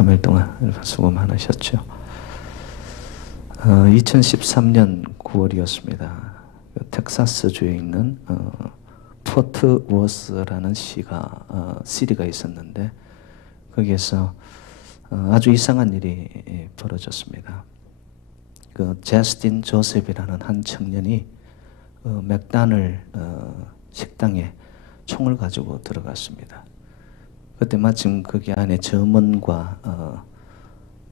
3일 동안 수고 많으셨죠. 2013년 9월이었습니다. 텍사스주에 있는 포트 워스라는 시리가 있었는데 거기에서 아주 이상한 일이 벌어졌습니다. 그 제스틴 조셉이라는 한 청년이 맥다널 식당에 총을 가지고 들어갔습니다. 그때 마침 거기 안에 점원과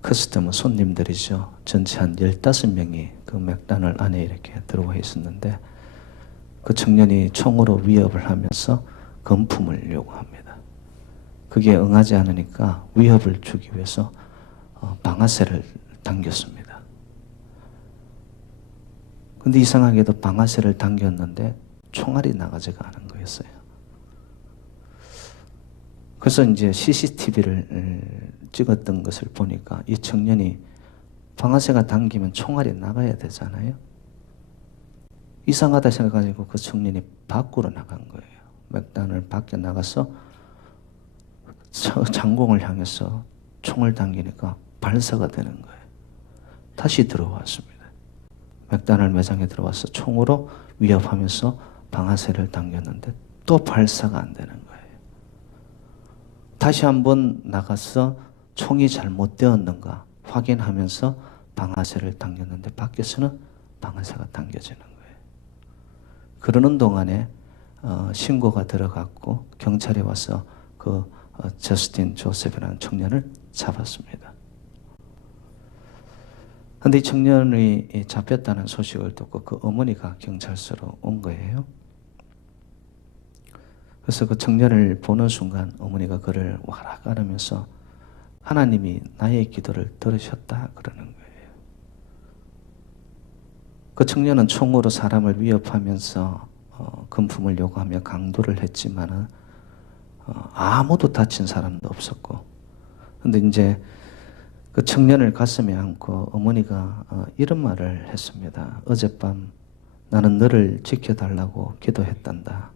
커스터머 손님들이죠. 전체 한 15명이 그 맥다널 안에 이렇게 들어와 있었는데 그 청년이 총으로 위협을 하면서 금품을 요구합니다. 그게 응하지 않으니까 위협을 주기 위해서 방아쇠를 당겼습니다. 근데 이상하게도 방아쇠를 당겼는데 총알이 나가지가 않은 거였어요. 그래서 이제 CCTV를 찍었던 것을 보니까 이 청년이 방아쇠가 당기면 총알이 나가야 되잖아요. 이상하다 생각가지고 그 청년이 밖으로 나간 거예요. 맥다널 밖에 나가서 장공을 향해서 총을 당기니까 발사가 되는 거예요. 다시 들어왔습니다. 맥다널 매장에 들어와서 총으로 위협하면서 방아쇠를 당겼는데 또 발사가 안 되는 거예요. 다시 한번 나가서 총이 잘못되었는가 확인하면서 방아쇠를 당겼는데 밖에서는 방아쇠가 당겨지는 거예요. 그러는 동안에 신고가 들어갔고 경찰이 와서 그 저스틴 조셉이라는 청년을 잡았습니다. 그런데 이 청년이 잡혔다는 소식을 듣고 그 어머니가 경찰서로 온 거예요. 그래서 그 청년을 보는 순간 어머니가 그를 와락 안으면서 하나님이 나의 기도를 들으셨다 그러는 거예요. 그 청년은 총으로 사람을 위협하면서 금품을 요구하며 강도를 했지만은 아무도 다친 사람도 없었고, 근데 이제 그 청년을 가슴에 안고 어머니가 이런 말을 했습니다. 어젯밤 나는 너를 지켜달라고 기도했단다.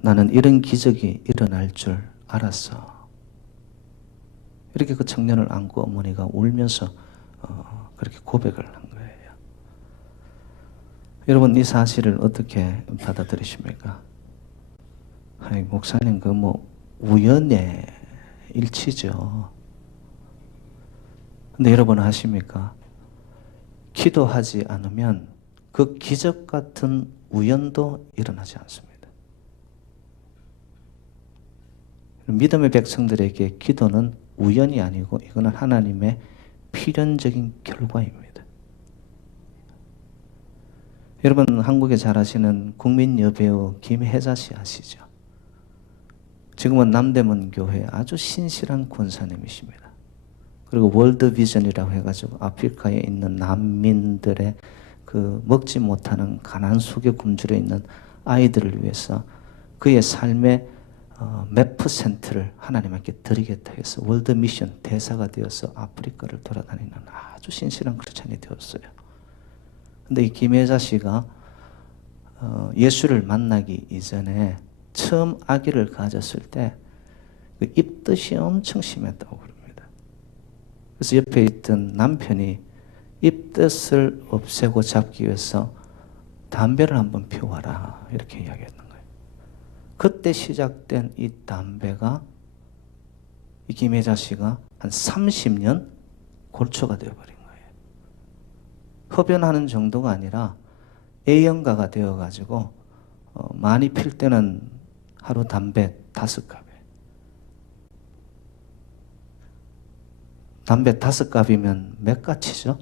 나는 이런 기적이 일어날 줄 알았어. 이렇게 그 청년을 안고 어머니가 울면서 그렇게 고백을 한 거예요. 여러분, 이 사실을 어떻게 받아들이십니까? 아니, 목사님, 그 뭐 우연의 일치죠. 근데 여러분 아십니까? 기도하지 않으면 그 기적 같은 우연도 일어나지 않습니다. 믿음의 백성들에게 기도는 우연이 아니고 이거는 하나님의 필연적인 결과입니다. 여러분, 한국에 잘 아시는 국민 여배우 김혜자 씨 아시죠? 지금은 남대문 교회 아주 신실한 권사님이십니다. 그리고 월드비전이라고 해가지고 아프리카에 있는 난민들의 그 먹지 못하는 가난 속에 굶주려 있는 아이들을 위해서 그의 삶의 몇 퍼센트를 하나님께 드리겠다 해서 월드미션 대사가 되어서 아프리카를 돌아다니는 아주 신실한 크리스찬이 되었어요. 근데 이 김혜자 씨가 예수를 만나기 이전에 처음 아기를 가졌을 때 그 입덧이 엄청 심했다고 그럽니다. 그래서 옆에 있던 남편이 입덧을 없애고 잡기 위해서 담배를 한번 피워라 이렇게 이야기했던 거예요. 그때 시작된 이 담배가 이 김혜자 씨가 한 30년 골초가 되어버린 거예요. 흡연하는 정도가 아니라 A형가가 되어가지고 많이 필 때는 하루 담배 5갑에 담배 5갑이면 몇 가치죠?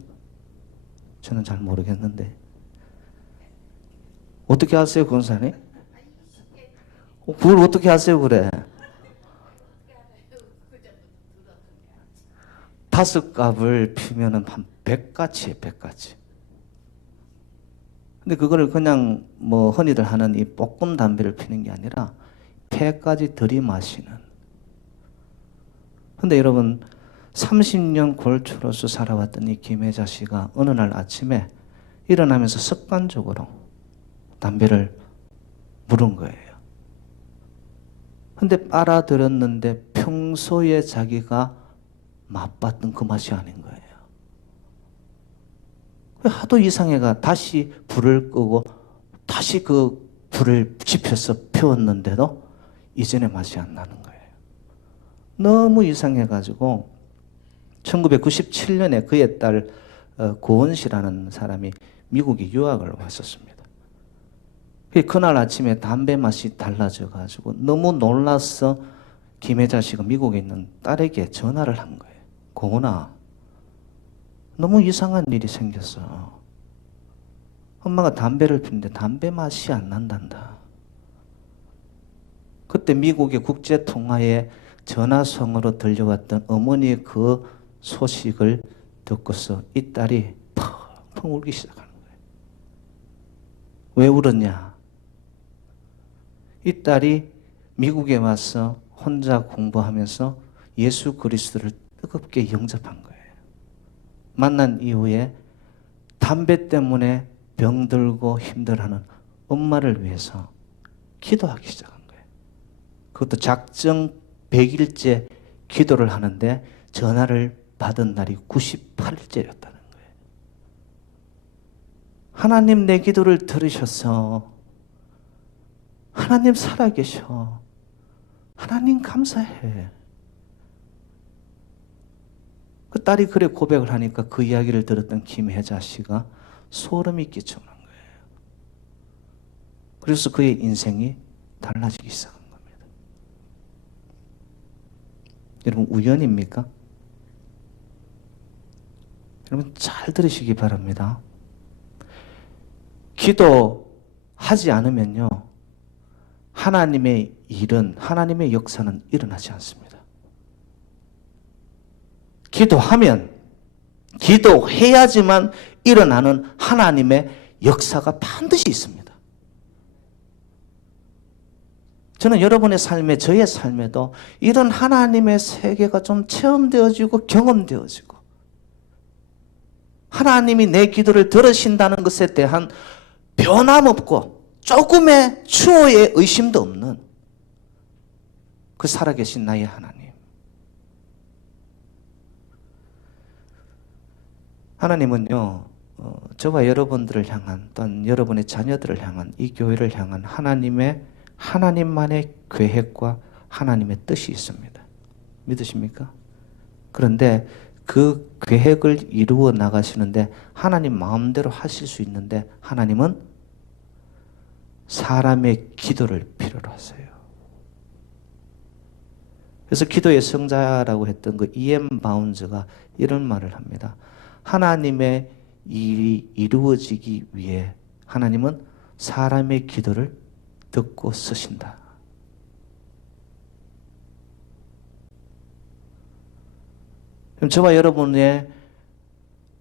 저는 잘 모르겠는데 어떻게 아세요, 권사님? 그걸 어떻게 아세요, 그래? 5갑을 피면은 한 100가치예요, 100가치. 근데 그거를 그냥 뭐 흔히들 하는 이 볶음 담배를 피는 게 아니라 폐까지 들이마시는. 근데 여러분, 30년 골초로서 살아왔던 이 김혜자 씨가 어느 날 아침에 일어나면서 습관적으로 담배를 물은 거예요. 근데 빨아들였는데 평소에 자기가 맛봤던 그 맛이 아닌 거예요. 하도 이상해가 다시 불을 끄고 다시 그 불을 지펴서 피웠는데도 이전의 맛이 안 나는 거예요. 너무 이상해가지고 1997년에 그의 딸 고은 씨라는 사람이 미국에 유학을 왔었습니다. 그날 아침에 담배 맛이 달라져가지고 너무 놀라서 김혜자 씨가 미국에 있는 딸에게 전화를 한 거예요. 고은아, 너무 이상한 일이 생겼어. 엄마가 담배를 피우는데 담배 맛이 안 난단다. 그때 미국의 국제통화에 전화성으로 들려왔던 어머니의 그 소식을 듣고서 이 딸이 펑펑 울기 시작하는 거예요. 왜 울었냐? 이 딸이 미국에 와서 혼자 공부하면서 예수 그리스도를 뜨겁게 영접한 거예요. 만난 이후에 담배 때문에 병들고 힘들어하는 엄마를 위해서 기도하기 시작한 거예요. 그것도 작정 100일째 기도를 하는데 전화를 받은 날이 98일째였다는 거예요. 하나님 내 기도를 들으셔서 하나님 살아계셔. 하나님 감사해. 그 딸이 그래 고백을 하니까 그 이야기를 들었던 김혜자 씨가 소름이 끼쳐오는 거예요. 그래서 그의 인생이 달라지기 시작한 겁니다. 여러분, 우연입니까? 여러분 잘 들으시기 바랍니다. 기도하지 않으면요, 하나님의 일은, 하나님의 역사는 일어나지 않습니다. 기도하면, 기도해야지만 일어나는 하나님의 역사가 반드시 있습니다. 저는 여러분의 삶에, 저의 삶에도 이런 하나님의 세계가 좀 체험되어지고 경험되어지고, 하나님이 내 기도를 들으신다는 것에 대한 변함없고 조금의 추호의 의심도 없는 그 살아계신 나의 하나님. 하나님은요, 저와 여러분들을 향한, 또는 여러분의 자녀들을 향한, 이 교회를 향한 하나님만의 계획과 하나님의 뜻이 있습니다. 믿으십니까? 그런데 그 계획을 이루어 나가시는데 하나님 마음대로 하실 수 있는데, 하나님은 사람의 기도를 필요로 하세요. 그래서 기도의 성자라고 했던 그 E.M. 바운즈가 이런 말을 합니다. 하나님의 일이 이루어지기 위해 하나님은 사람의 기도를 듣고 쓰신다. 그럼 저와 여러분의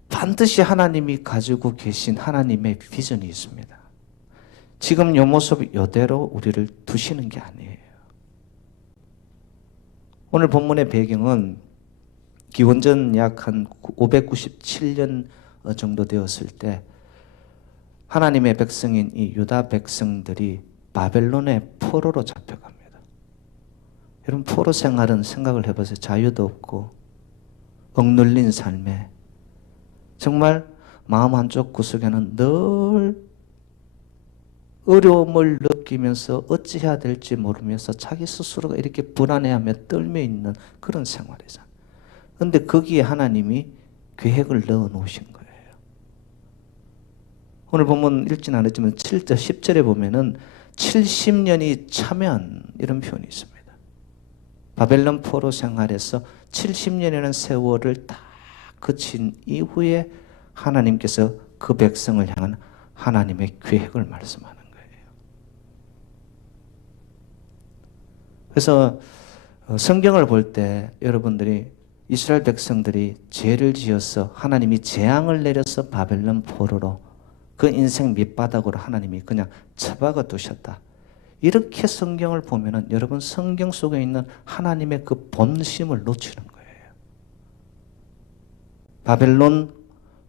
반드시 하나님이 가지고 계신 하나님의 비전이 있습니다. 지금 이 모습 이대로 우리를 두시는 게 아니에요. 오늘 본문의 배경은 기원전 약 한 597년 정도 되었을 때 하나님의 백성인 이 유다 백성들이 바벨론의 포로로 잡혀갑니다. 여러분, 포로 생활은 생각을 해보세요. 자유도 없고 억눌린 삶에 정말 마음 한쪽 구석에는 늘 어려움을 느끼면서 어찌해야 될지 모르면서 자기 스스로가 이렇게 불안해하며 떨며 있는 그런 생활이잖아요. 그런데 거기에 하나님이 계획을 넣어 놓으신 거예요. 오늘 보면 읽지는 않았지만 7절 10절에 보면은 70년이 차면 이런 표현이 있습니다. 바벨론 포로 생활에서 70년이라는 세월을 다 거친 이후에 하나님께서 그 백성을 향한 하나님의 계획을 말씀하는 거예요. 그래서 성경을 볼 때 여러분들이 이스라엘 백성들이 죄를 지어서 하나님이 재앙을 내려서 바벨론 포로로 그 인생 밑바닥으로 하나님이 그냥 처박아 두셨다. 이렇게 성경을 보면은 여러분 성경 속에 있는 하나님의 그 본심을 놓치는 거예요. 바벨론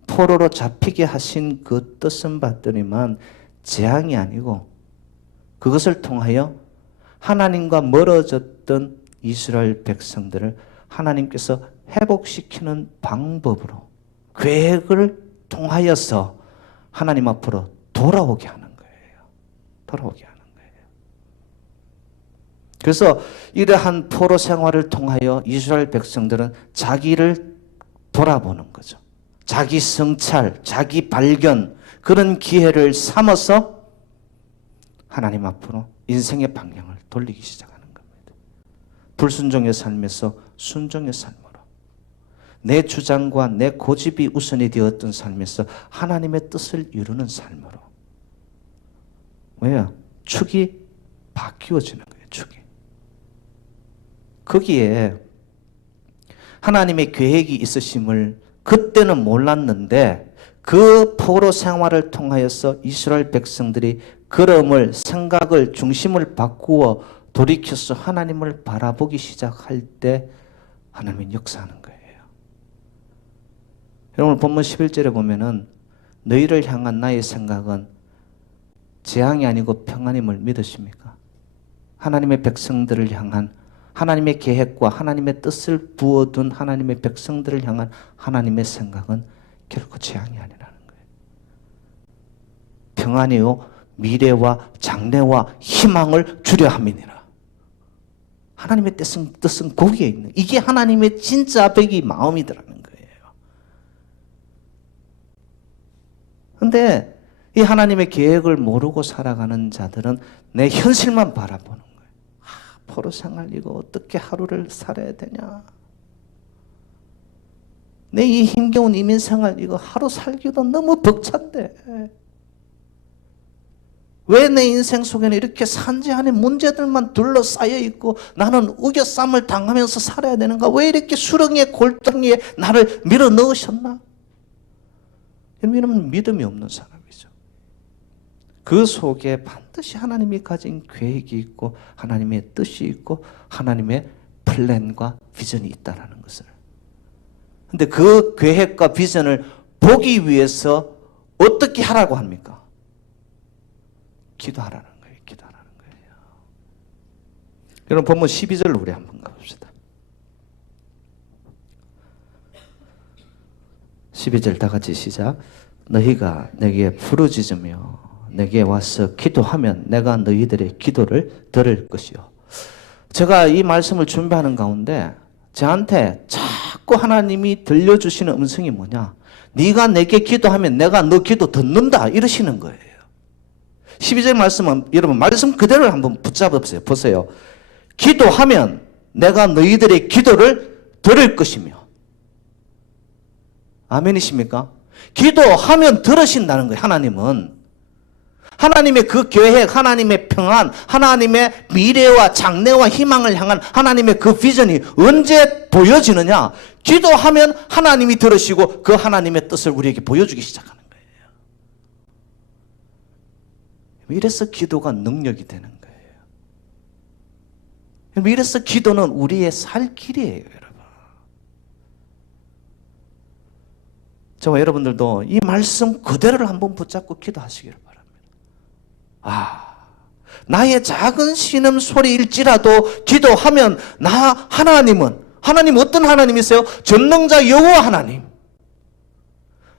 포로로 잡히게 하신 그 뜻은 받더니만 재앙이 아니고 그것을 통하여 하나님과 멀어졌던 이스라엘 백성들을 하나님께서 회복시키는 방법으로 계획을 통하여서 하나님 앞으로 돌아오게 하는 거예요. 돌아오게 하는 거예요. 그래서 이러한 포로 생활을 통하여 이스라엘 백성들은 자기를 돌아보는 거죠. 자기 성찰, 자기 발견, 그런 기회를 삼아서 하나님 앞으로 인생의 방향을 돌리기 시작하는 겁니다. 불순종의 삶에서 순종의 삶으로, 내 주장과 내 고집이 우선이 되었던 삶에서 하나님의 뜻을 이루는 삶으로. 왜요? 축이 바뀌어지는 거예요. 축이. 거기에 하나님의 계획이 있으심을 그때는 몰랐는데 그 포로 생활을 통하여서 이스라엘 백성들이 걸음을, 생각을, 중심을 바꾸어 돌이켜서 하나님을 바라보기 시작할 때 하나님은 역사하는 거예요. 여러분 본문 11절에 보면은 너희를 향한 나의 생각은 재앙이 아니고 평안임을 믿으십니까? 하나님의 백성들을 향한 하나님의 계획과 하나님의 뜻을 부어둔 하나님의 백성들을 향한 하나님의 생각은 결코 재앙이 아니라는 거예요. 평안이요 미래와 장래와 희망을 주려 함이니라. 하나님의 뜻은 거기에 있는, 이게 하나님의 진짜 배기 마음이더라는 거예요. 그런데 이 하나님의 계획을 모르고 살아가는 자들은 내 현실만 바라보는 거예요. 포로 생활 이거 어떻게 하루를 살아야 되냐. 내 이 힘겨운 이민 생활 이거 하루 살기도 너무 벅찬데 왜 내 인생 속에는 이렇게 산재안의 문제들만 둘러싸여 있고 나는 우겨쌈을 당하면서 살아야 되는가? 왜 이렇게 수렁의 골덩이에 나를 밀어 넣으셨나? 이러면 믿음이 없는 사람이죠. 그 속에 반드시 하나님이 가진 계획이 있고 하나님의 뜻이 있고 하나님의 플랜과 비전이 있다는 것을. 근데 그 계획과 비전을 보기 위해서 어떻게 하라고 합니까? 기도하라는 거예요. 기도하라는 거예요. 여러분 본문 12절 우리 한번 가봅시다. 12절 다 같이 시작. 너희가 내게 부르짖으며 내게 와서 기도하면 내가 너희들의 기도를 들을 것이요. 제가 이 말씀을 준비하는 가운데 저한테 자꾸 하나님이 들려주시는 음성이 뭐냐? 네가 내게 기도하면 내가 너 기도 듣는다 이러시는 거예요. 12절 말씀은 여러분 말씀 그대로 한번 붙잡으세요. 보세요. 기도하면 내가 너희들의 기도를 들을 것이며. 아멘이십니까? 기도하면 들으신다는 거예요. 하나님은. 하나님의 그 계획, 하나님의 평안, 하나님의 미래와 장래와 희망을 향한 하나님의 그 비전이 언제 보여지느냐? 기도하면 하나님이 들으시고 그 하나님의 뜻을 우리에게 보여주기 시작하는 거예요. 이래서 기도가 능력이 되는 거예요. 이래서 기도는 우리의 살 길이에요, 여러분. 저와 여러분들도 이 말씀 그대로를 한번 붙잡고 기도하시기를 바랍니다. 나의 작은 신음 소리일지라도 기도하면 하나님 어떤 하나님이세요? 전능자 여호와 하나님,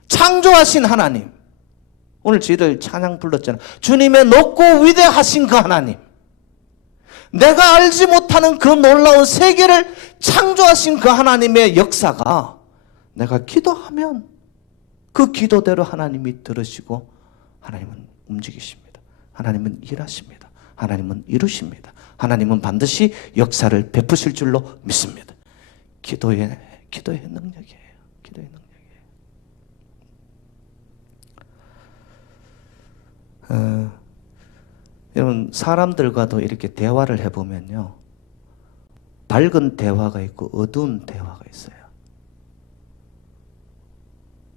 창조하신 하나님. 오늘 저희들 찬양 불렀잖아요. 주님의 높고 위대하신 그 하나님, 내가 알지 못하는 그 놀라운 세계를 창조하신 그 하나님의 역사가 내가 기도하면 그 기도대로 하나님이 들으시고 하나님은 움직이십니다. 하나님은 일하십니다. 하나님은 이루십니다. 하나님은 반드시 역사를 베푸실 줄로 믿습니다. 기도의 능력이에요. 기도의 능력이에요. 여러분 사람들과도 이렇게 대화를 해보면요, 밝은 대화가 있고 어두운 대화가 있어요.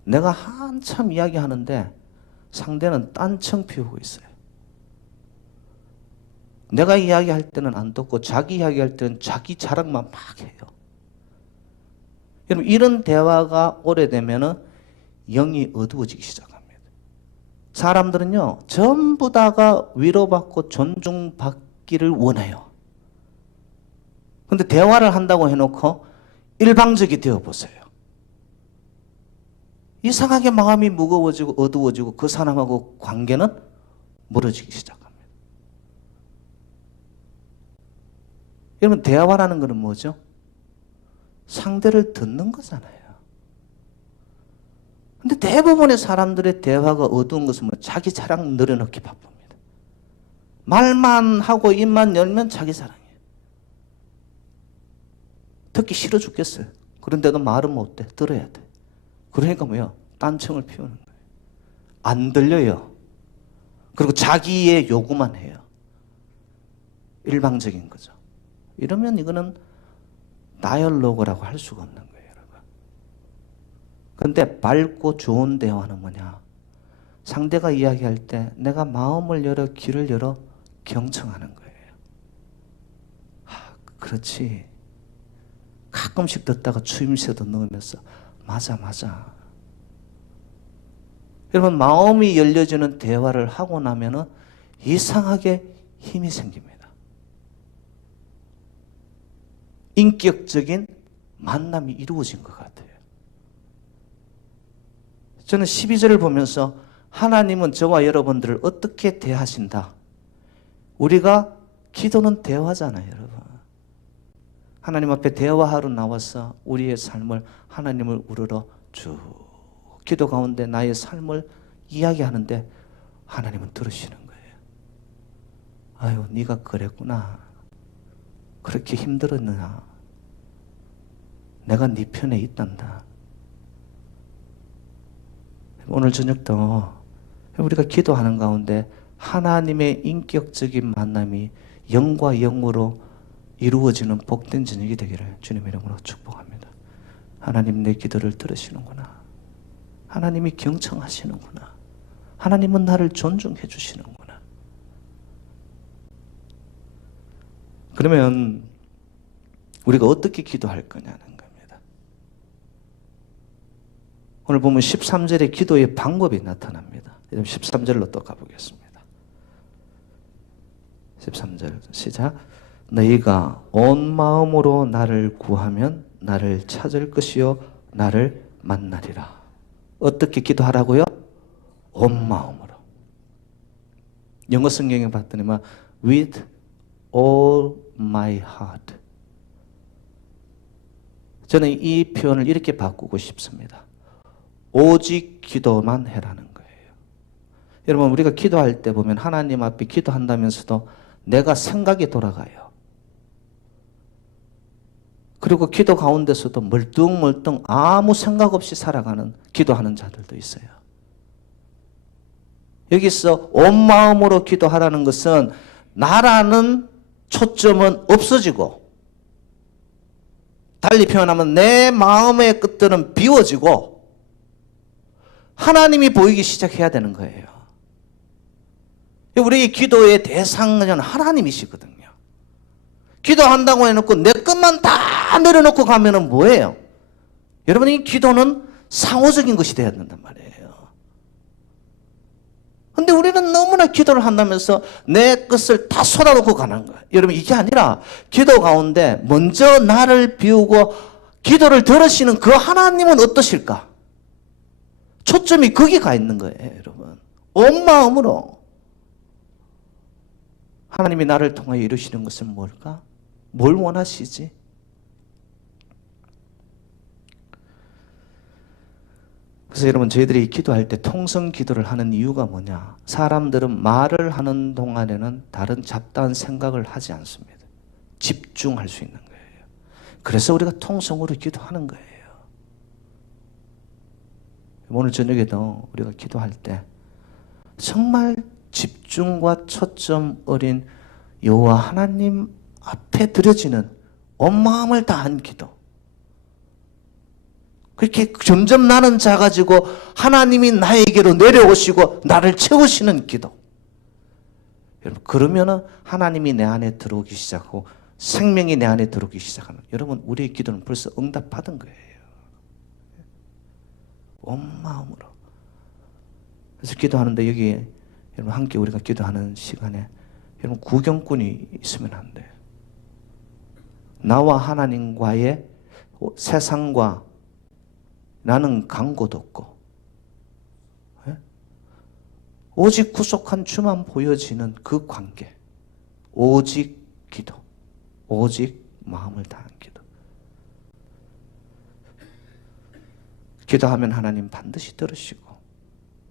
내가 한참 이야기하는데 상대는 딴청 피우고 있어요. 내가 이야기할 때는 안 듣고 자기 이야기할 때는 자기 자랑만 막 해요. 여러분 이런 대화가 오래되면은 영이 어두워지기 시작합니다. 사람들은요 전부 다가 위로받고 존중받기를 원해요. 근데 대화를 한다고 해놓고 일방적이 되어 보세요. 이상하게 마음이 무거워지고 어두워지고 그 사람하고 관계는 멀어지기 시작합니다. 여러분, 대화라는 것은 뭐죠? 상대를 듣는 거잖아요. 근데 대부분의 사람들의 대화가 어두운 것은 뭐 자기 자랑 늘어놓기 바쁩니다. 말만 하고 입만 열면 자기 자랑이에요. 듣기 싫어 죽겠어요. 그런데도 말은 못해. 들어야 돼. 그러니까 뭐야? 딴청을 피우는 거예요. 안 들려요. 그리고 자기의 요구만 해요. 일방적인 거죠. 이러면 이거는 다이얼로그라고 할 수가 없는 거예요, 여러분. 그런데 밝고 좋은 대화는 뭐냐? 상대가 이야기할 때 내가 마음을 열어 귀를 열어 경청하는 거예요. 그렇지. 가끔씩 듣다가 추임새도 넣으면서 맞아. 여러분, 마음이 열려지는 대화를 하고 나면은 이상하게 힘이 생깁니다. 인격적인 만남이 이루어진 것 같아요. 저는 12절을 보면서 하나님은 저와 여러분들을 어떻게 대하신다. 우리가 기도는 대화잖아요, 여러분. 하나님 앞에 대화하러 나와서 우리의 삶을 하나님을 우러러 쭉 기도 가운데 나의 삶을 이야기하는데 하나님은 들으시는 거예요. 아유, 네가 그랬구나. 그렇게 힘들었느냐. 내가 네 편에 있단다. 오늘 저녁도 우리가 기도하는 가운데 하나님의 인격적인 만남이 영과 영으로 이루어지는 복된 저녁이 되기를 주님의 이름으로 축복합니다. 하나님, 내 기도를 들으시는구나. 하나님이 경청하시는구나. 하나님은 나를 존중해 주시는구나. 그러면 우리가 어떻게 기도할 거냐는 겁니다. 오늘 보면 13절에 기도의 방법이 나타납니다. 13절로 또 가보겠습니다. 13절 시작. 너희가 온 마음으로 나를 구하면 나를 찾을 것이요 나를 만나리라. 어떻게 기도하라고요? 온 마음으로. 영어 성경에 봤더니만 with all my heart. 저는 이 표현을 이렇게 바꾸고 싶습니다. 오직 기도만 해라는 거예요. 여러분, 우리가 기도할 때 보면 하나님 앞에 기도한다면서도 내가 생각이 돌아가요. 그리고 기도 가운데서도 멀뚱멀뚱 아무 생각 없이 살아가는 기도하는 자들도 있어요. 여기서 온 마음으로 기도하라는 것은 나라는 초점은 없어지고, 달리 표현하면 내 마음의 끝들은 비워지고 하나님이 보이기 시작해야 되는 거예요. 우리 기도의 대상은 하나님이시거든요. 기도한다고 해놓고 내 것만 다 내려놓고 가면은 뭐예요? 여러분, 이 기도는 상호적인 것이 되어야 된단 말이에요. 근데 우리는 너무나 기도를 한다면서 내 것을 다 쏟아놓고 가는 거예요. 여러분, 이게 아니라 기도 가운데 먼저 나를 비우고 기도를 들으시는 그 하나님은 어떠실까? 초점이 거기 가 있는 거예요, 여러분. 온 마음으로. 하나님이 나를 통하여 이루시는 것은 뭘까? 뭘 원하시지? 그래서 여러분, 저희들이 기도할 때 통성 기도를 하는 이유가 뭐냐? 사람들은 말을 하는 동안에는 다른 잡다한 생각을 하지 않습니다. 집중할 수 있는 거예요. 그래서 우리가 통성으로 기도하는 거예요. 오늘 저녁에도 우리가 기도할 때 정말 집중과 초점 어린 여호와 하나님 앞에 드려지는 온 마음을 다한 기도. 그렇게 점점 나는 작아지고 하나님이 나에게로 내려오시고 나를 채우시는 기도. 여러분, 그러면은 하나님이 내 안에 들어오기 시작하고 생명이 내 안에 들어오기 시작하는. 여러분, 우리의 기도는 벌써 응답받은 거예요. 온 마음으로. 그래서 기도하는데 여기 여러분 함께 우리가 기도하는 시간에 여러분 구경꾼이 있으면 안 돼요. 나와 하나님과의 세상과 나는 강고도 없고 오직 구속한 주만 보여지는 그 관계, 오직 기도, 오직 마음을 다한 기도. 기도하면 하나님 반드시 들으시고,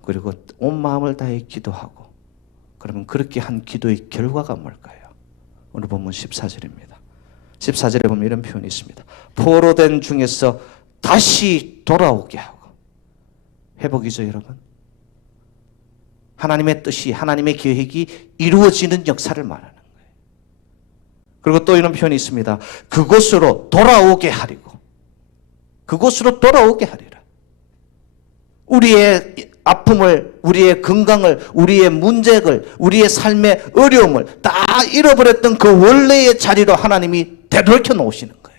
그리고 온 마음을 다해 기도하고, 그러면 그렇게 한 기도의 결과가 뭘까요? 오늘 본문 14절입니다. 14절에 보면 이런 표현이 있습니다. 포로된 중에서 다시 돌아오게 하고. 회복이죠, 여러분. 하나님의 뜻이, 하나님의 계획이 이루어지는 역사를 말하는 거예요. 그리고 또 이런 표현이 있습니다. 그곳으로 돌아오게 하리고. 그곳으로 돌아오게 하리라. 우리의 아픔을, 우리의 건강을, 우리의 문제를, 우리의 삶의 어려움을 다 잃어버렸던 그 원래의 자리로 하나님이 되돌려 놓으시는 거예요.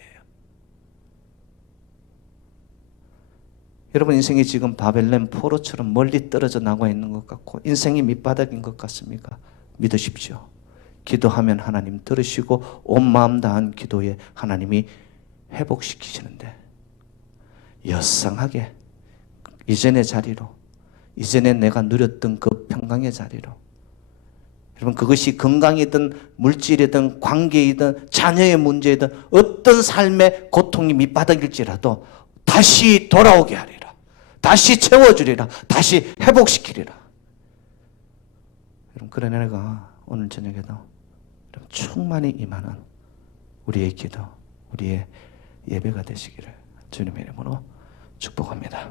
여러분, 인생이 지금 바벨론 포로처럼 멀리 떨어져 나가 있는 것 같고 인생이 밑바닥인 것 같습니까? 믿으십시오. 기도하면 하나님 들으시고 온 마음 다한 기도에 하나님이 회복시키시는데, 여상하게 이전의 자리로, 이전에 내가 누렸던 그 평강의 자리로, 여러분, 그것이 건강이든 물질이든 관계이든 자녀의 문제이든 어떤 삶의 고통이 밑바닥일지라도 다시 돌아오게 하리라. 다시 채워주리라. 다시 회복시키리라. 여러분, 그런 은혜가 오늘 저녁에도 충만히 임하는 우리의 기도, 우리의 예배가 되시기를 주님의 이름으로 축복합니다.